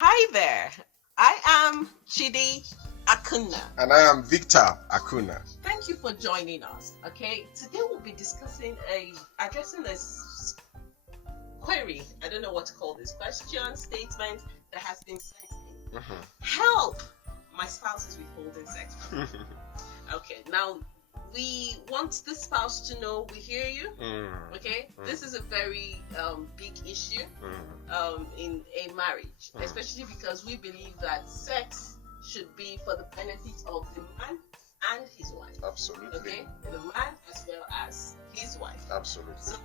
Hi there. I am Chidi Akunna. And I am Victor Akunna. Thank you for joining us. Okay, today we'll be discussing addressing this query. I don't know what to call this question statement that has been sent in. Help! My spouse is withholding sex. Okay, now we want the spouse to know we hear you. Okay, this is a very big issue in a marriage, especially because we believe that sex should be for the benefit of the man and his wife. Absolutely. Okay, the man as well as his wife. Absolutely. So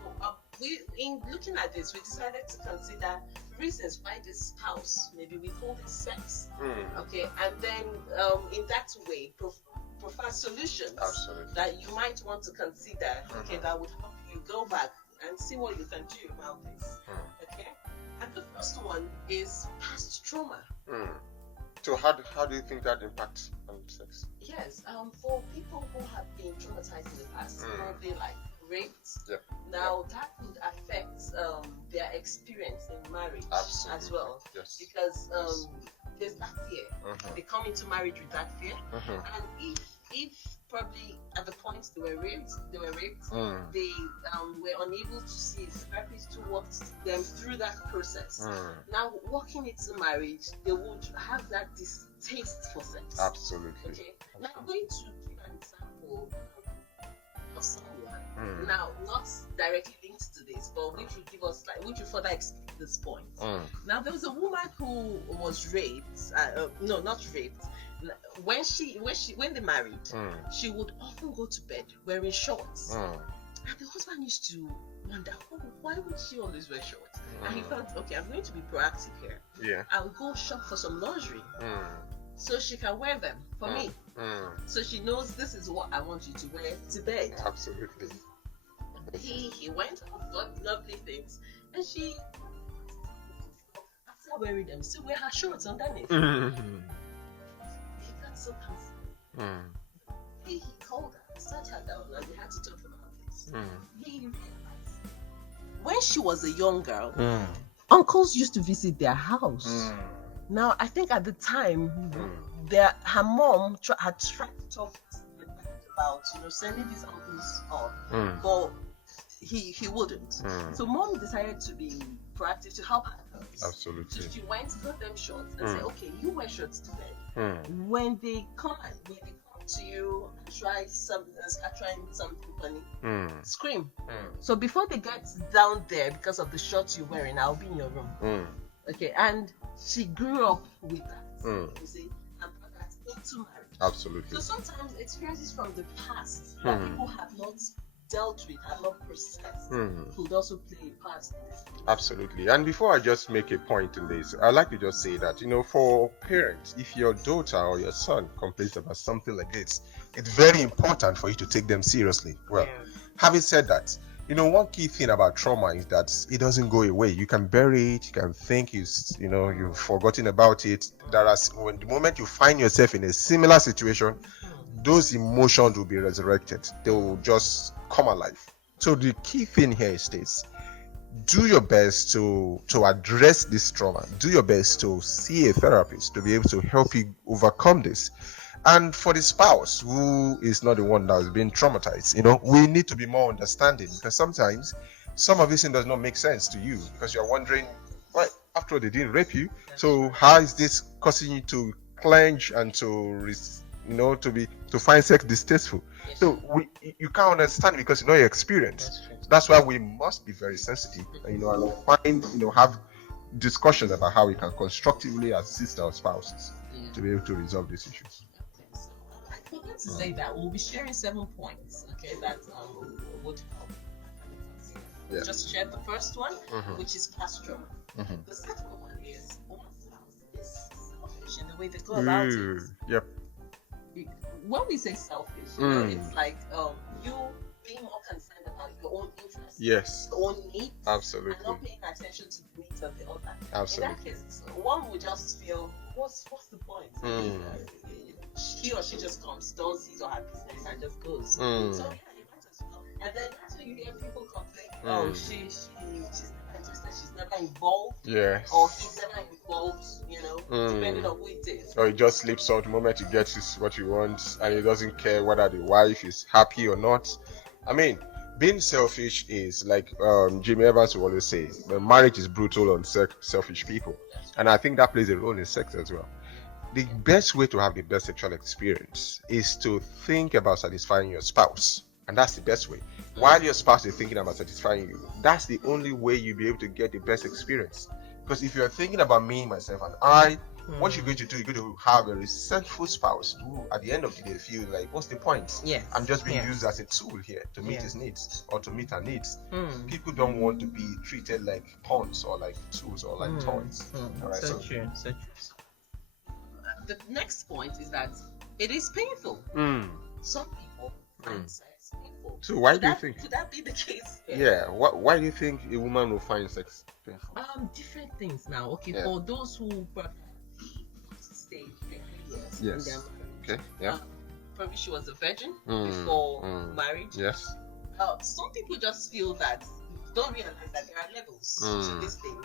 in looking at this, we decided to consider reasons why the spouse maybe withholding sex. Okay, and then in that way provide solutions that you might want to consider. Okay, that would help you go back and see what you can do about this. Okay, and the first one is past trauma. So how do you think that impacts on sex? Yes, for people who have been traumatized in the past, probably like raped. Now that would affect their experience in marriage as well. Yes. Because there's that fear. They come into marriage with that fear, and if probably at the point they were raped, they were unable to see a therapist who walked them through that process. Now walking into marriage, they would have that distaste for sex. Absolutely. Okay. Now I'm going to give an example of someone. Now not directly linked to this, but which will further explain this point. Now there was a woman who was raped. No, not raped. When they married, she would often go to bed wearing shorts, and the husband used to wonder, why would she always wear shorts? And he felt, okay, I'm going to be proactive here. Yeah. I'll go shop for some lingerie, so she can wear them for me. So she knows this is what I want you to wear to bed. Absolutely. He went off, got lovely things, and she, after wearing them, still wear her shorts underneath. He got so comfortable. He called her, sat her down, and we had to talk about this. He realized when she was a young girl, uncles used to visit their house. Now, I think at the time, her mom had tried to talk about sending these uncles on, but he wouldn't. So mom decided to be proactive to help her girls. Absolutely. So she went, got them shorts, and said, okay, you wear shorts to bed. When they come to you, trying something funny, scream. So before they get down there, because of the shorts you're wearing, I'll be in your room. Okay, and she grew up with that. You see, and brought that into marriage. Absolutely. So sometimes experiences from the past that people have not dealt with, have not processed, could also play a part in this. Absolutely. And before I just make a point in this, I'd like to just say that, for parents, if your daughter or your son complains about something like this, it's very important for you to take them seriously. Well, having said that, one key thing about trauma is that it doesn't go away. You can bury it, you can think you've forgotten about it. When the moment you find yourself in a similar situation, those emotions will be resurrected. They will just come alive. So the key thing here is this: do your best to address this trauma. Do your best to see a therapist to be able to help you overcome this. And for the spouse who is not the one that has been traumatized, we need to be more understanding, because sometimes some of this thing does not make sense to you, because you're wondering, why, after all, they didn't rape you, so how is this causing you to clench and to find sex distasteful? So you can't understand because you know your experience. That's why we must be very sensitive, and have discussions about how we can constructively assist our spouses to be able to resolve these issues. I forgot to say that we'll be sharing 7 points, okay, that would help. Just share the first one, which is past trauma. The second one is one spouse is selfish in the way they go about it. Yep. When we say selfish, it's like you being more concerned about your own interests, your own needs, absolutely, and not paying attention to the needs of the other. Absolutely. In that case, one would just feel, what's the point? He or she just comes, does his or her business, and just goes. So you might as well. And then that's when you hear people complain, she's never interested, she's never involved, Yes. or he's never involved, depending on who it is. Or he just sleeps out the moment he gets what he wants, and he doesn't care whether the wife is happy or not. I mean, being selfish is like Jimmy Evans will always say, marriage is brutal on selfish people, and I think that plays a role in sex as well. The best way to have the best sexual experience is to think about satisfying your spouse, and that's the best way. While your spouse is thinking about satisfying you, that's the only way you'll be able to get the best experience. Because if you're thinking about me, myself, and I, what you're going to do, you're going to have a resentful spouse who, at the end of the day, feel like, what's the point? Yes. I'm just being used as a tool here to meet his needs or to meet her needs. People don't want to be treated like pawns or like tools or like toys. All right, so true. The next point is that it is painful. Some people find sex painful. So why do you think? Could that be the case? Yeah. Why do you think a woman will find sex painful? Different things now. Okay, for those who stay 3 years in their marriage. Okay. Yeah. Probably she was a virgin before marriage. Yes. Some people just feel that don't realize that there are levels to this thing.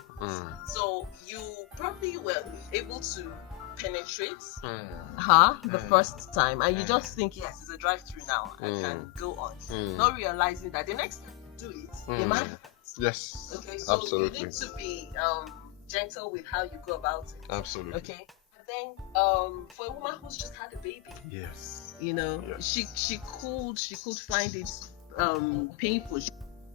So you probably were able to penetrate the first time, and you just think, yes, it's a drive-through now, I can go on, not realizing that the next time you do it, it might hurt. Yes. Okay, so absolutely. you need to be gentle with how you go about it. Absolutely. Okay. And then for a woman who's just had a baby, yes, she could find it painful,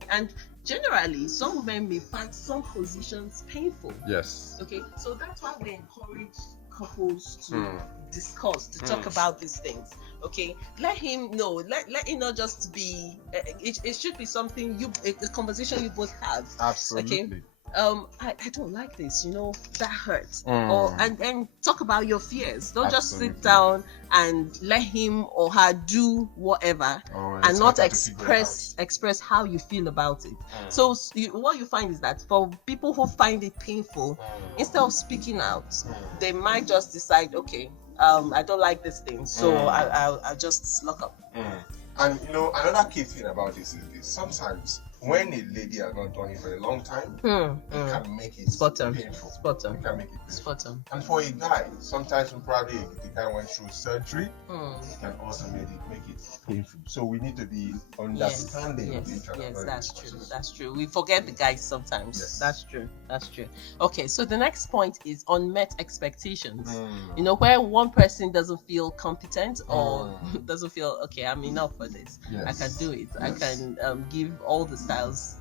and generally some women may find some positions painful. Yes. Okay, so that's why we encourage couples to discuss, to talk about these things. Okay, let him know, let it not just be it should be something a conversation you both have. Absolutely. Okay, I don't like this, that hurts. Or and talk about your fears. Don't just sit down and let him or her do whatever and not express how you feel about it. So what you find is that for people who find it painful, instead of speaking out, they might just decide, okay, I don't like this thing, so I'll just lock up. And another key thing about this is this: sometimes when a lady has not done it for a long time, it can make it painful. It can make it painful. And for a guy, sometimes probably the guy went through surgery, it can also make it painful. So we need to be understanding of each other. Yes, that's true. We forget the guys sometimes. Yes. That's true. Okay, so the next point is unmet expectations. Where one person doesn't feel competent or doesn't feel, okay, I'm enough for this. Yes. I can do it. Yes. I can give all the styles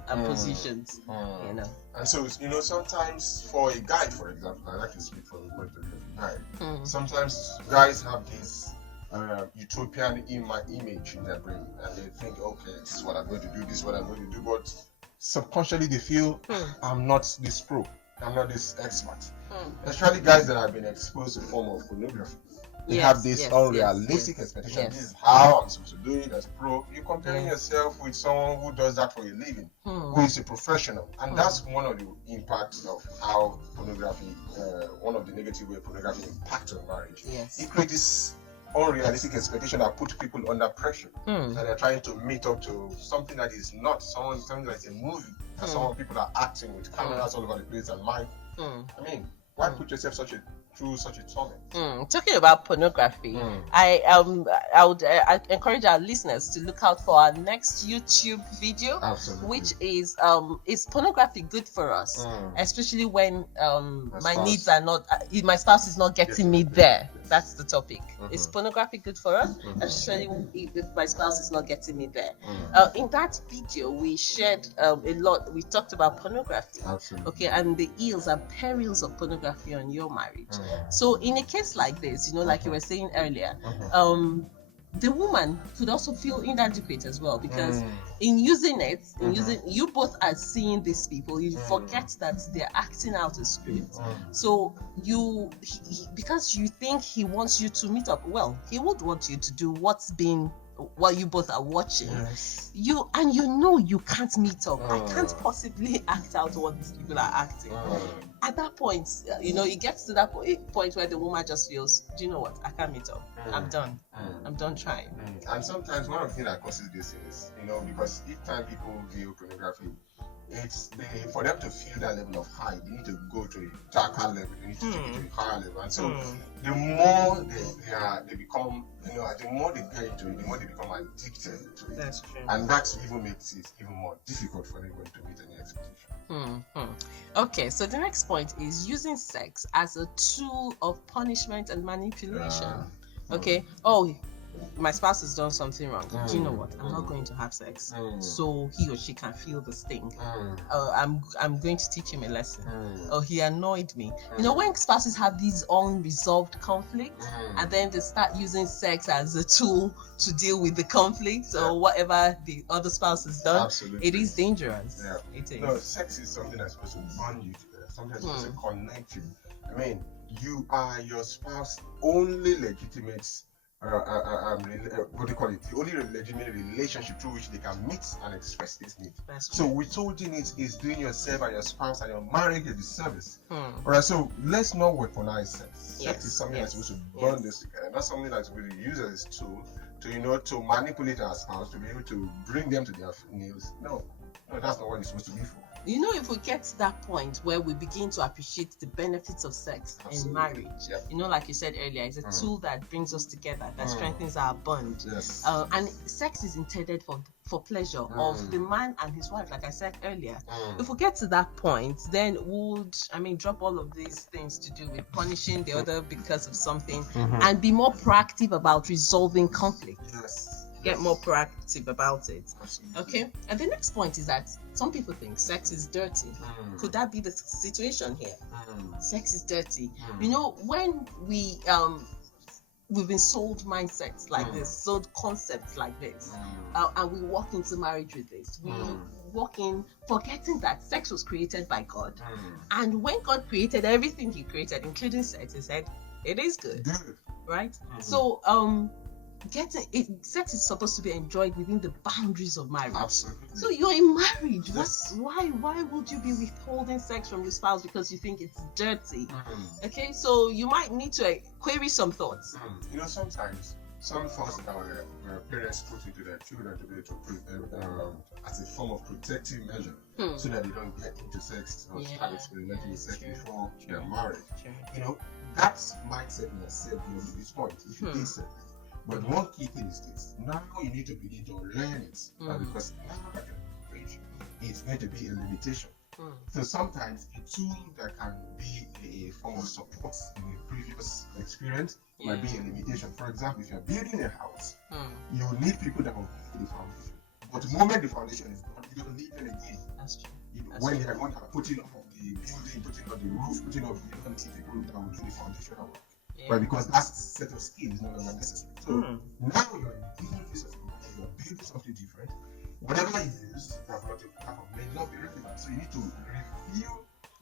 and positions. And so sometimes for a guy, for example, I like to speak from the point of view of a guy. Sometimes guys have this utopian image in their brain, and they think, okay, this is what I'm going to do, this is what I'm going to do, but subconsciously they feel, I'm not this pro, I'm not this expert. Especially guys that have been exposed to a form of pornography. They have this unrealistic expectation. This is how I'm supposed to do it as a pro. You're comparing yourself with someone who does that for a living, who is a professional. And that's one of the impacts of how pornography, one of the negative ways pornography impacts on marriage. Yes. It creates this unrealistic expectation that puts people under pressure. And they're trying to meet up to something that is not something like a movie. And some people are acting with cameras all over the place and mic. I mean, why put yourself through such a torment? Talking about pornography, I would encourage our listeners to look out for our next YouTube video. Absolutely. Which is pornography good for us, especially when my needs are not, my spouse is not getting me there. That's the topic. Is pornography good for us, especially if my spouse is not getting me there? In that video, we shared a lot. We talked about pornography. Absolutely. Okay, and the ills and perils of pornography on your marriage. So in a case like this, like you were saying earlier, the woman could also feel inadequate as well, because in using it, you both are seeing these people, you forget that they're acting out a script. So because you think he wants you to meet up, well, he would want you to do what you both are watching. You can't meet up. I can't possibly act out what these people are acting. At that point, it gets to that point where the woman just feels, do you know what? I can't meet up. I'm done. I'm done trying. And sometimes one of the things that causes this is, because each time people view pornography, for them to feel that level of high, they need to go to a darker level, they need to take it to a higher level. And so the more they become, the more they get into it, the more they become addicted to it. That's true. And that even makes it even more difficult for anybody to meet any expectation. Okay, so the next point is using sex as a tool of punishment and manipulation. Okay. Oh, my spouse has done something wrong. Do you know what? I'm not going to have sex, so he or she can feel the sting. I'm going to teach him a lesson. Oh, he annoyed me. When spouses have these unresolved conflicts, and then they start using sex as a tool to deal with the conflict or whatever the other spouse has done, it is dangerous. Yeah. It is. No, sex is something that's supposed to bond you together. Sometimes it's supposed to connect you. I mean, you are your spouse's only legitimate what do you call it? The only legitimate relationship through which they can meet and express this need. So withholding it is doing yourself and your spouse and your marriage a disservice. Alright, so let's not weaponize sex. Sex is something that's supposed to bond us together. Not something that's supposed to be used as a tool to manipulate our spouse, to be able to bring them to their knees. No, that's not what it's supposed to be for. If we get to that point where we begin to appreciate the benefits of sex in marriage, like you said earlier, it's a tool that brings us together, that strengthens our bond. Yes. And sex is intended for pleasure of the man and his wife, like I said earlier. If we get to that point, then drop all of these things to do with punishing the other because of something and be more proactive about resolving conflict. Yes. Get more proactive about it. Okay. And the next point is that some people think sex is dirty. Could that be the situation here? Sex is dirty. When we've been sold mindsets like this, sold concepts like this, and we walk into marriage with this, we walk in forgetting that sex was created by God, and when God created everything He created, including sex, He said it is good, right? So sex is supposed to be enjoyed within the boundaries of marriage. Absolutely. So you're in marriage. Why would you be withholding sex from your spouse because you think it's dirty? Okay, so you might need to query some thoughts. Sometimes some thoughts that our parents put into their children to be able to as a form of protective measure, so that they don't get into sex or start experimenting with sex before they're married. That mindset may serve you to this point if you think so. But one key thing is this: now you need to begin to learn it, because now that you're in age, it's going to be a limitation. So sometimes a tool that can be a form of support in a previous experience might be a limitation. For example, if you're building a house, you need people that will build the foundation. But the moment the foundation is done, you don't need them again. That's true. When you're going to putting up the building, putting up the roof, putting up, you don't need people that will do the foundational work. But because that set of skills is no longer necessary. So now you're in a different place of life, you're building something different. Whatever you use that brought you may not be relevant. So you need to review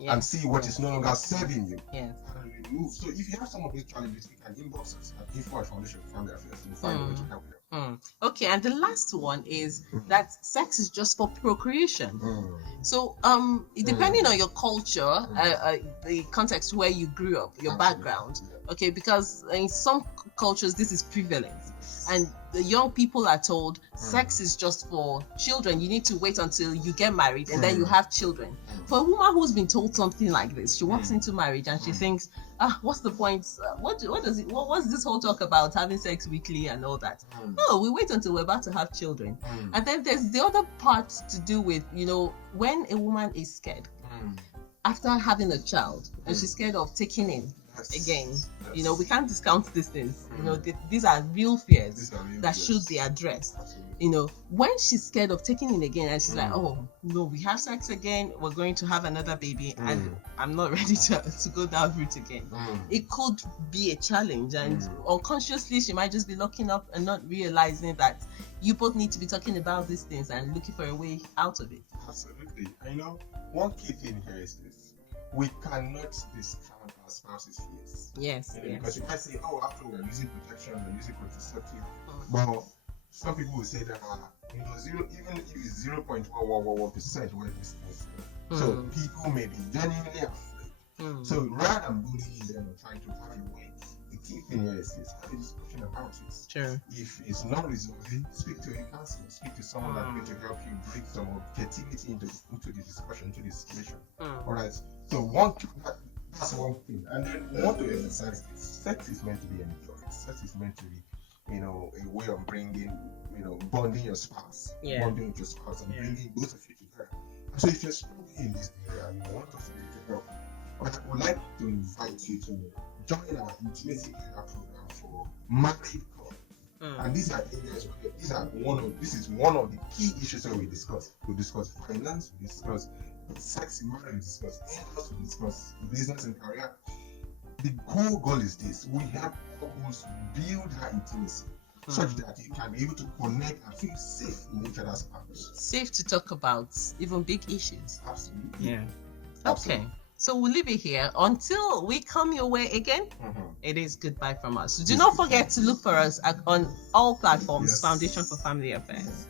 and see what is no longer serving you. And remove. So if you have some of these challenges, you can inbox us at info@foundation Family Affairs to find a way to help you. Okay, and the last one is that sex is just for procreation. So depending on your culture, the context where you grew up, your background, okay, because in some cultures this is prevalent, and the young people are told sex is just for children. You need to wait until you get married and then you have children. For a woman who's been told something like this, she walks into marriage and she thinks, what's the point? What's this whole talk about having sex weekly and all that? No, we wait until we're about to have children. And then there's the other part to do with, when a woman is scared after having a child and she's scared of taking in again, we can't discount these things. These are real fears that should be addressed. When she's scared of taking in again and she's like, oh no, we have sex again, we're going to have another baby, and I'm not ready to go that route again. It could be a challenge, and unconsciously she might just be locking up and not realizing that you both need to be talking about these things and looking for a way out of it. Absolutely. One key thing here is this: we cannot discount our spouse's fears. Yes. Because you can't say, after we're using protection, we're using contraceptive. But some people will say that even if it's 0.111% where this is. So people may be genuinely afraid. So rather than bullying them or trying to have a way to key thing here is have a discussion about it. True. If it's not resolving, speak to a counselor, speak to someone that's going to help you bring some objectivity into the discussion, into the situation. All right. So that's one thing, and then we want to emphasize this: sex is meant to be enjoyed. Sex is meant to be, a way of bringing, bonding your spouse, bonding with your spouse, and bringing both of you together. So if you're struggling in this area and you want us to help, I would like to invite you to join our intimacy area program for married couples. And these are areas where this is one of the key issues that we discuss. We discuss finance, we discuss sex in marriage, we discuss in-laws, we discuss business and career. The whole goal is this: we help couples build her intimacy such that you can be able to connect and feel safe in each other's arms. Safe to talk about even big issues. Absolutely. Yeah. Absolutely. Okay. So we'll leave it here until we come your way again. It is goodbye from us. Do not forget to look for us on all platforms, Foundation for Family Affairs.